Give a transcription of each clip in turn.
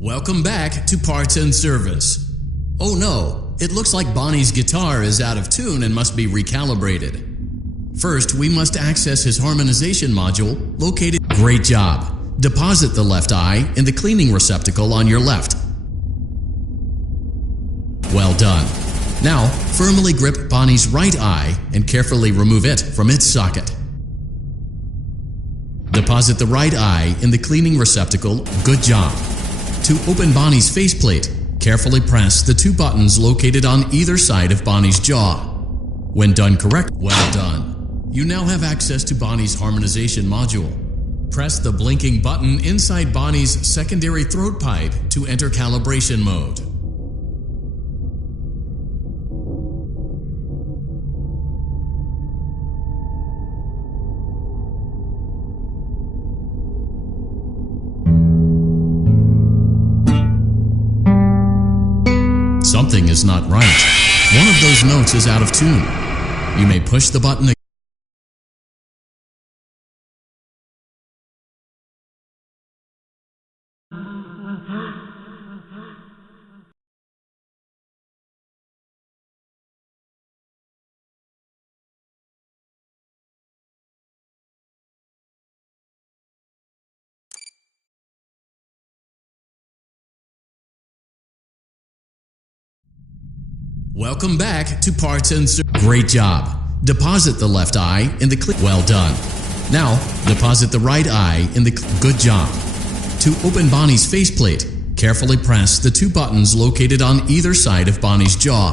Welcome back to Parts and Service. Oh no, it looks like Bonnie's guitar is out of tune and must be recalibrated. First, we must access his harmonization module located. Great job. Deposit the left eye in the cleaning receptacle on your left. Well done. Now, firmly grip Bonnie's right eye and carefully remove it from its socket. Deposit the right eye in the cleaning receptacle. Good job. To open Bonnie's faceplate, carefully press the two buttons located on either side of Bonnie's jaw. When done correct, well done. You now have access to Bonnie's harmonization module. Press the blinking button inside Bonnie's secondary throat pipe to enter calibration mode. Something is not right. One of those notes is out of tune. You may push the button again. Welcome back to Parts and Service. Great job. Deposit the left eye in the well done. Now, deposit the right eye in the good job. To open Bonnie's faceplate, carefully press the two buttons located on either side of Bonnie's jaw.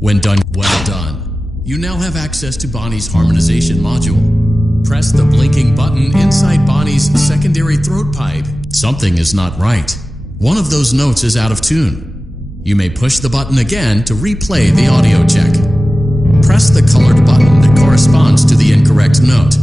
When done, well done. You now have access to Bonnie's harmonization module. Press the blinking button inside Bonnie's secondary throat pipe. Something is not right. One of those notes is out of tune. You may push the button again to replay the audio check. Press the colored button that corresponds to the incorrect note.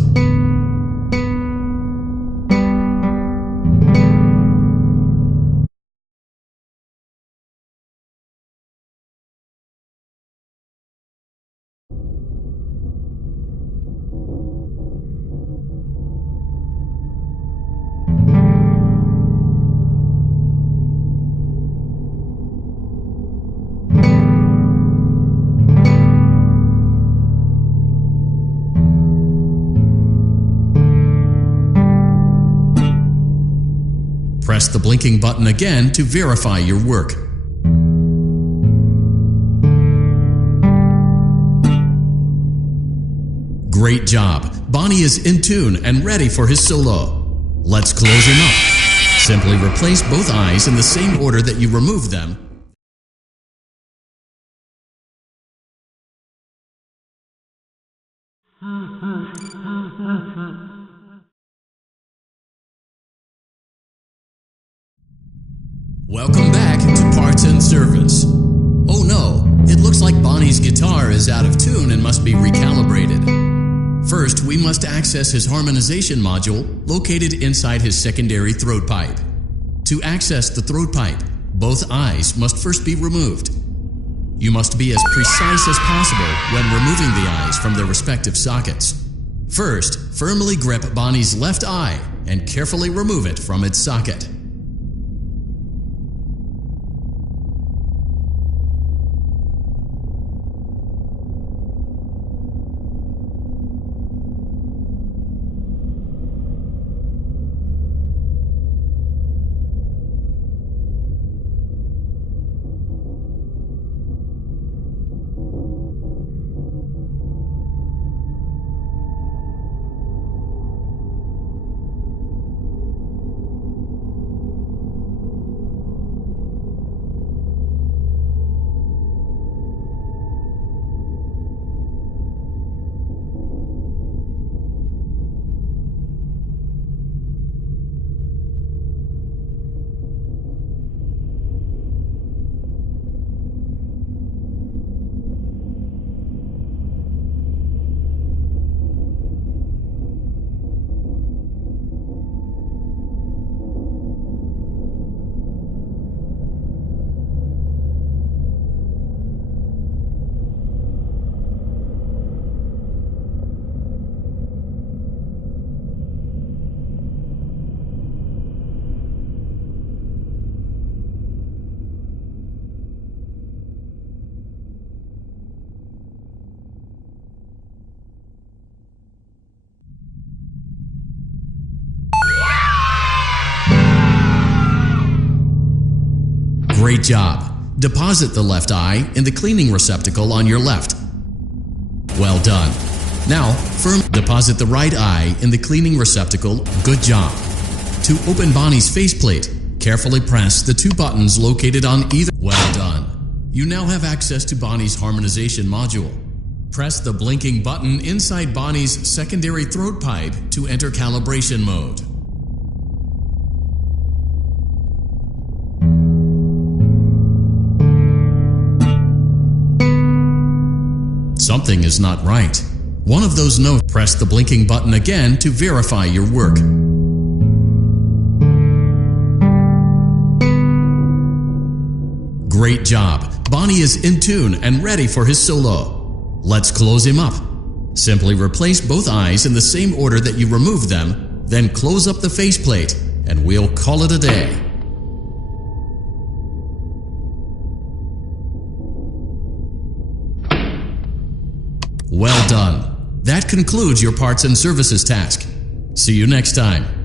Press the blinking button again to verify your work. Great job. Bonnie is in tune and ready for his solo. Let's close him up. Simply replace both eyes in the same order that you removed them. Welcome back to Parts and Service. Oh no, it looks like Bonnie's guitar is out of tune and must be recalibrated. First, we must access his harmonization module located inside his secondary throat pipe. To access the throat pipe, both eyes must first be removed. You must be as precise as possible when removing the eyes from their respective sockets. First, firmly grip Bonnie's left eye and carefully remove it from its socket. Great job. Deposit the left eye in the cleaning receptacle on your left. Well done. Now, deposit the right eye in the cleaning receptacle. Good job. To open Bonnie's faceplate, carefully press the two buttons located on either. Well done. You now have access to Bonnie's harmonization module. Press the blinking button inside Bonnie's secondary throat pipe to enter calibration mode. Something is not right. One of those notes. Press the blinking button again to verify your work. Great job. Bonnie is in tune and ready for his solo. Let's close him up. Simply replace both eyes in the same order that you removed them, then close up the faceplate, and we'll call it a day. Well done. That concludes your parts and services task. See you next time.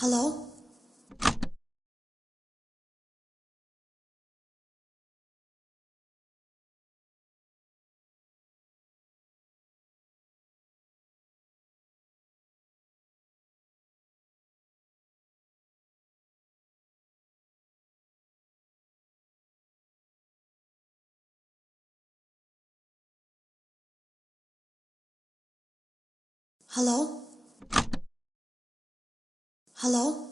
Hello? Hello? Hello?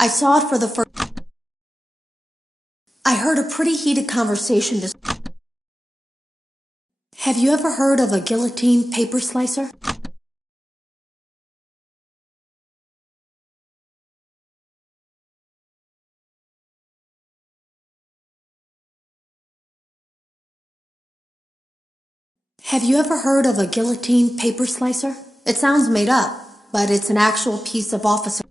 I saw it for the first. I heard a pretty heated conversation. Have you ever heard of a guillotine paper slicer? Have you ever heard of a guillotine paper slicer? It sounds made up, but it's an actual piece of officer.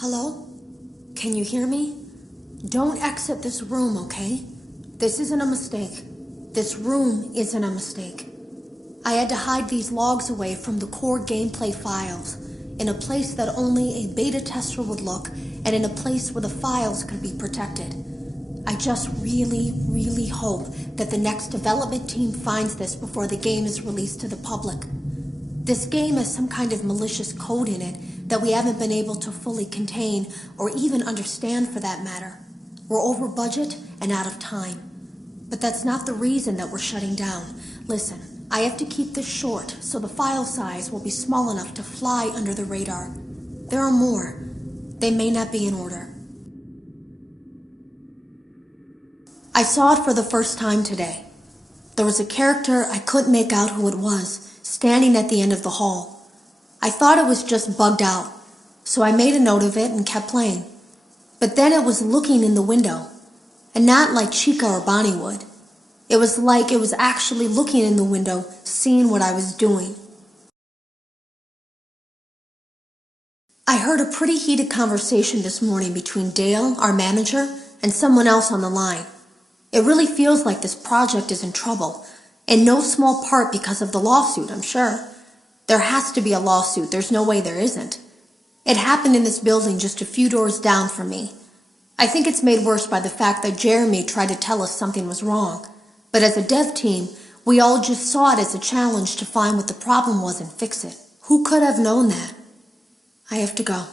Hello? Can you hear me? Don't exit this room, okay? This isn't a mistake. This room isn't a mistake. I had to hide these logs away from the core gameplay files, in a place that only a beta tester would look, and in a place where the files could be protected. I just really, really hope that the next development team finds this before the game is released to the public. This game has some kind of malicious code in it that we haven't been able to fully contain or even understand for that matter. We're over budget and out of time. But that's not the reason that we're shutting down. Listen, I have to keep this short so the file size will be small enough to fly under the radar. There are more. They may not be in order. I saw it for the first time today. There was a character I couldn't make out who it was, standing at the end of the hall. I thought it was just bugged out, so I made a note of it and kept playing. But then it was looking in the window, and not like Chica or Bonnie would. It was like it was actually looking in the window, seeing what I was doing. I heard a pretty heated conversation this morning between Dale, our manager, and someone else on the line. It really feels like this project is in trouble, in no small part because of the lawsuit, I'm sure. There has to be a lawsuit, there's no way there isn't. It happened in this building just a few doors down from me. I think it's made worse by the fact that Jeremy tried to tell us something was wrong. But as a dev team, we all just saw it as a challenge to find what the problem was and fix it. Who could have known that? I have to go.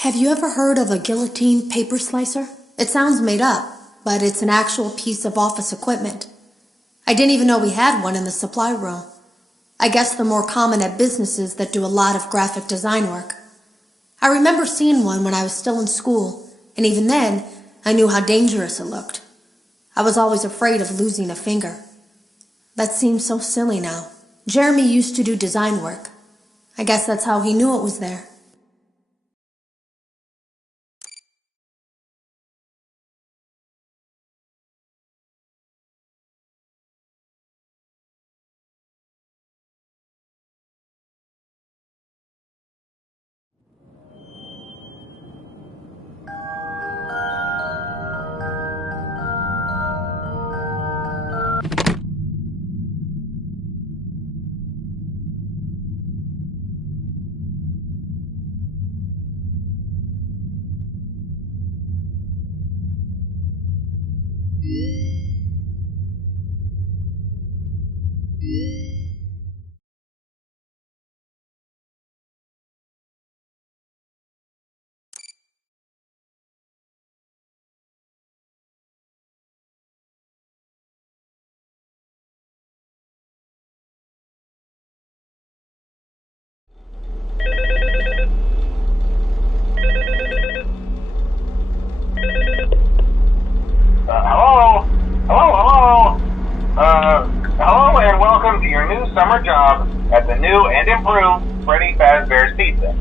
Have you ever heard of a guillotine paper slicer? It sounds made up, but it's an actual piece of office equipment. I didn't even know we had one in the supply room. I guess they're more common at businesses that do a lot of graphic design work. I remember seeing one when I was still in school, and even then, I knew how dangerous it looked. I was always afraid of losing a finger. That seems so silly now. Jeremy used to do design work. I guess that's how he knew it was there. Hello and welcome to your new summer job at the new and improved Freddy Fazbear's Pizza.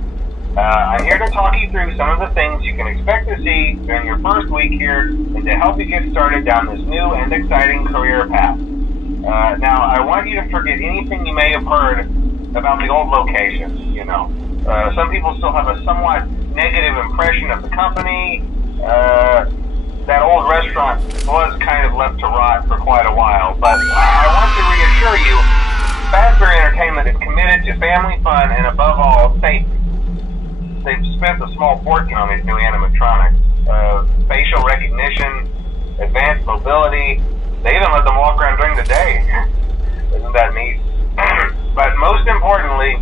I'm here to talk you through some of the things you can expect to see during your first week here and to help you get started down this new and exciting career path. Now, I want you to forget anything you may have heard about the old location, you know. Some people still have a somewhat negative impression of the company. That old restaurant was kind of left to rot for quite a while, but I want to reassure you, Fazbear Entertainment is committed to family fun and above all, safety. They've spent a small fortune on these new animatronics. Facial recognition, advanced mobility, they even let them walk around during the day. Isn't that neat? But most importantly,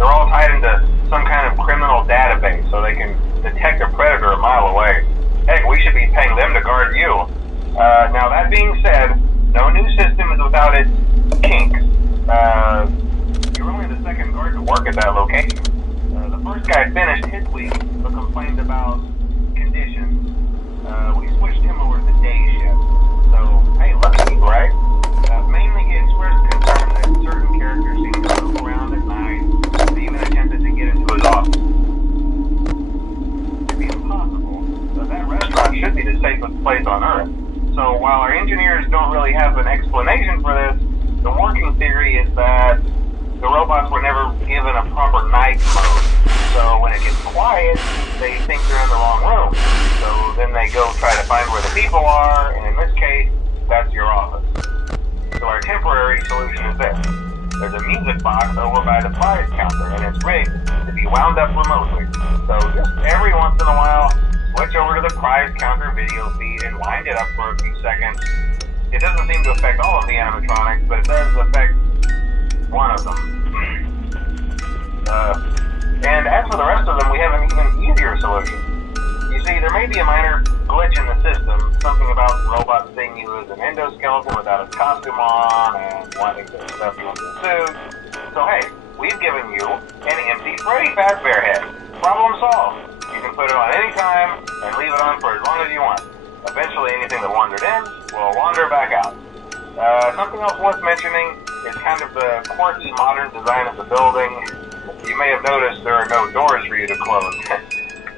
they're all tied into some kind of criminal database so they can detect a predator a mile away. Heck, we should be paying them to guard you. Now, that being said, no new system is without its kinks. You're only the second guard to work at that location. The first guy finished his week but complained about conditions. We switched him over to the day shift. So, hey, lucky, right? Mainly he expressed concern that certain characters seem to move around at night. They even attempted to get into his office. It'd be impossible. That restaurant should be the safest place on Earth. So while our engineers don't really have an explanation for this, The working theory is that the robots were never given a proper night mode. So when it gets quiet, they think they're in the wrong room. So then they go try to find where the people are, and in this case, that's your office. So our temporary solution is this. There's a music box over by the prize counter, and it's rigged to be wound up remotely. So just every once in a while, switch over to the prize counter video feed and wind it up for a few seconds. It doesn't seem to affect all of the animatronics, but it does affect one of them. And as for the rest of them, we have an even easier solution. You see, there may be a minor glitch in the system, something about robots seeing you as an endoskeleton without its costume on and wanting to stuff you into a suit. So hey, we've given you an empty Freddy Fazbear head. Problem solved. You can put it on any time and leave it on for as long as you want. Eventually anything that wandered in will wander back out. Something else worth mentioning is kind of the quirky modern design of the building. You may have noticed there are no doors for you to close.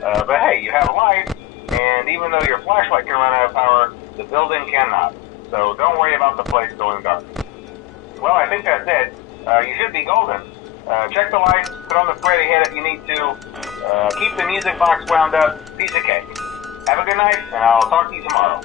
But hey, you have lights, and even though your flashlight can run out of power, the building cannot. So don't worry about the place going dark. Well, I think that's it. You should be golden. Check the lights, put on the Freddy head if you need to. Keep the music box wound up. Piece of cake. Have a good night, and I'll talk to you tomorrow.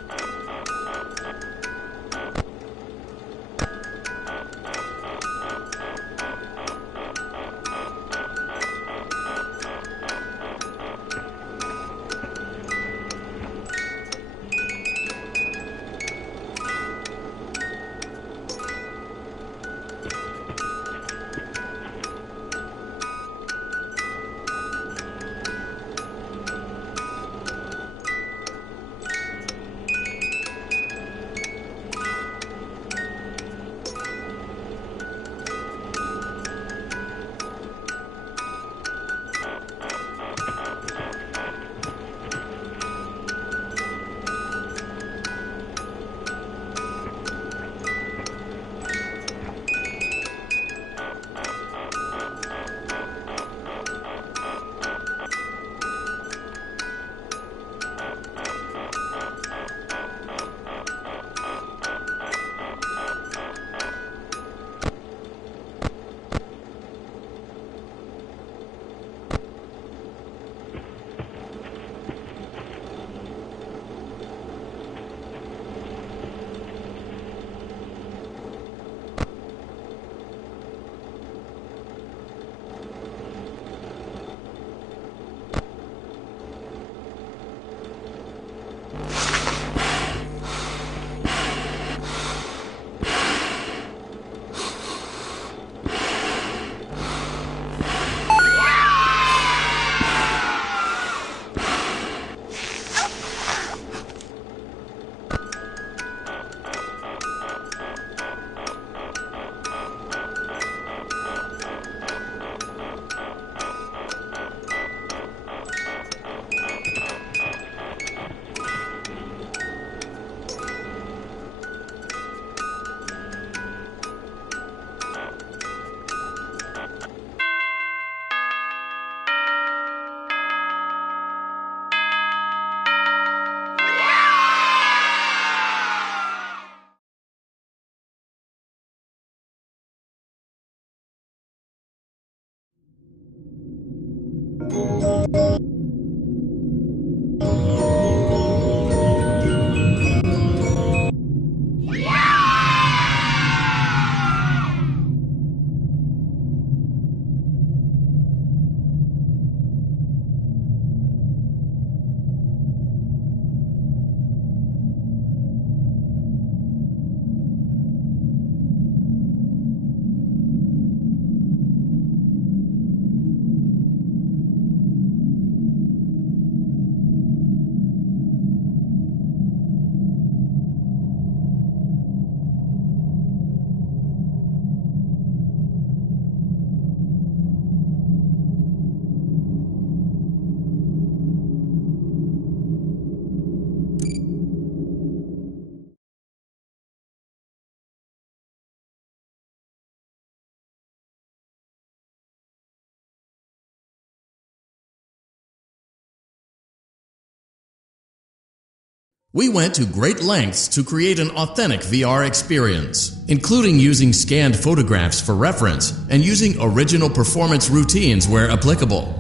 We went to great lengths to create an authentic VR experience, including using scanned photographs for reference and using original performance routines where applicable.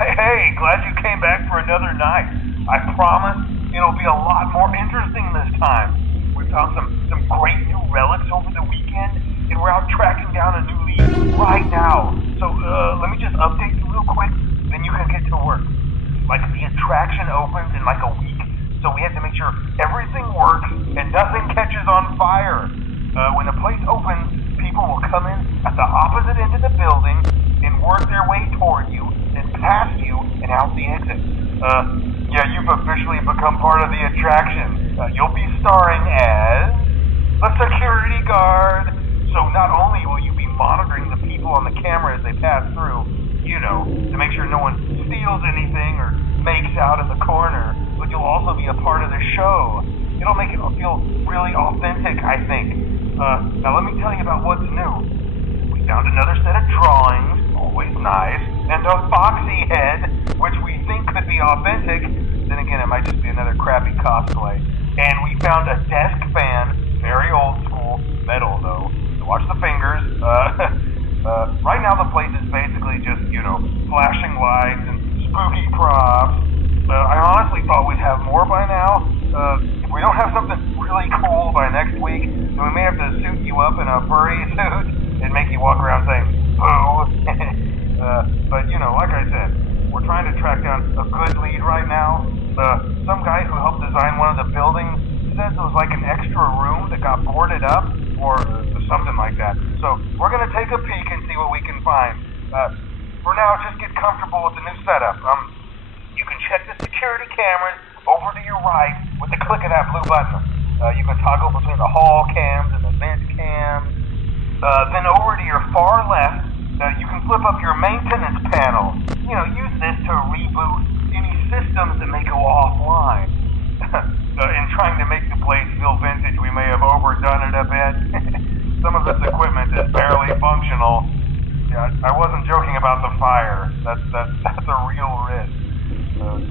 Hey, glad you came back for another night. I promise it'll be a lot more interesting this time. We found some great new relics over the weekend, and we're out tracking down a new lead right now. So let me just update you real quick, then you can get to work. Like, the attraction opens in like a week, so we have to make sure everything works and nothing catches on fire. When the place opens, people will come in at the opposite end of the building and work their way toward you, then past you, and out the exit. Yeah, you've officially become part of the attraction. You'll be starring as a security guard. So not only will you be monitoring the people on the camera as they pass through, you know, to make sure no one steals anything or makes out in the corner, but you'll also be a part of the show. It'll make it feel really authentic, I think. Now let me tell you about what's new. We found another set of drawings, always nice, and a foxy head, which we think could be authentic. Then again, it might just be another crappy cosplay. And we found a desk fan, very old school, metal though. So watch the fingers. Right now the place is basically just, you know, flashing lights and spooky props. I honestly thought we'd have more by now. If we don't have something really cool by next week, then we may have to suit you up in a furry suit and make you walk around saying, boo. But, you know, like I said, we're trying to track down a good lead right now. Some guy who helped design one of the buildings says it was like an extra room that got boarded up or something like that. So we're going to take a peek and see what we can find. For now, just get comfortable with the new setup. You can check the security cameras over to your right with the click of that blue button. You can toggle between the hall cams and the vent cams. Then over to your far left, you can flip up your maintenance panel. You know, use this to reboot any systems that may go offline. In trying to make the place feel vintage, we may have overdone it a bit. Some of this equipment is barely functional. Yeah, I wasn't joking about the fire. That's a real risk.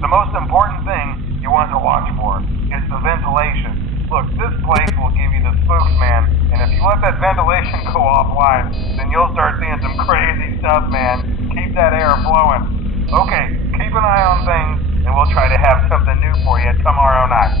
The most important thing you want to watch for is the ventilation. Look, this place will give you the spooks, man, and if you let that ventilation go offline, then you'll start seeing some crazy stuff, man. Keep that air flowing. Okay, keep an eye on things, and we'll try to have something new for you tomorrow night.